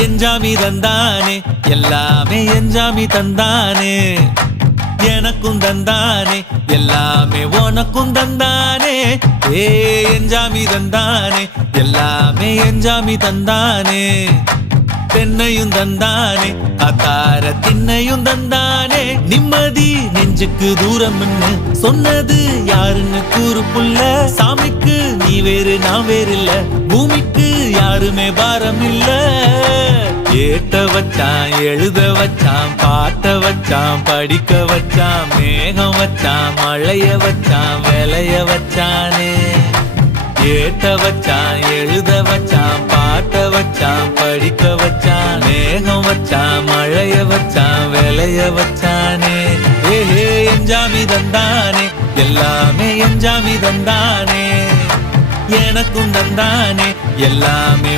எஞ்சாமி தந்தானே எல்லாமே எஞ்சாமி தந்தானே எனக்கும் தந்தானே எல்லாமே உனக்கும் தந்தானே ஏ எஞ்சாமி தந்தானே எல்லாமே எஞ்சாமி தந்தானே தென்னையும் தந்தானே அத்தார திண்ணையும் தந்தானே நிம்மதி நெஞ்சுக்கு தூரம்னு சொன்னது யாருன்னு கூறு புள்ள சாமிக்கு நீ வேறு நான் வேறு இல்ல பூமிக்கு யாருமே பாரம் இல்ல ஏட்ட வச்சான் எழுத வச்சான் பாட்ட வச்சான் படிக்க வச்சான் மேகம் வச்சான் மழைய வச்சான் விளைய வச்சானே ஏட்ட வச்சான் எழுத வச்சான் பாட்ட வச்சான் படிக்க வச்சான் மேகம் வச்சான் மழைய வச்சான் விளைய வச்சானே ஏஹே எஞ்சாமி தந்தானே எல்லாமே எஞ்சாமி தந்தானே எனக்கும் தந்தானே எல்லாமே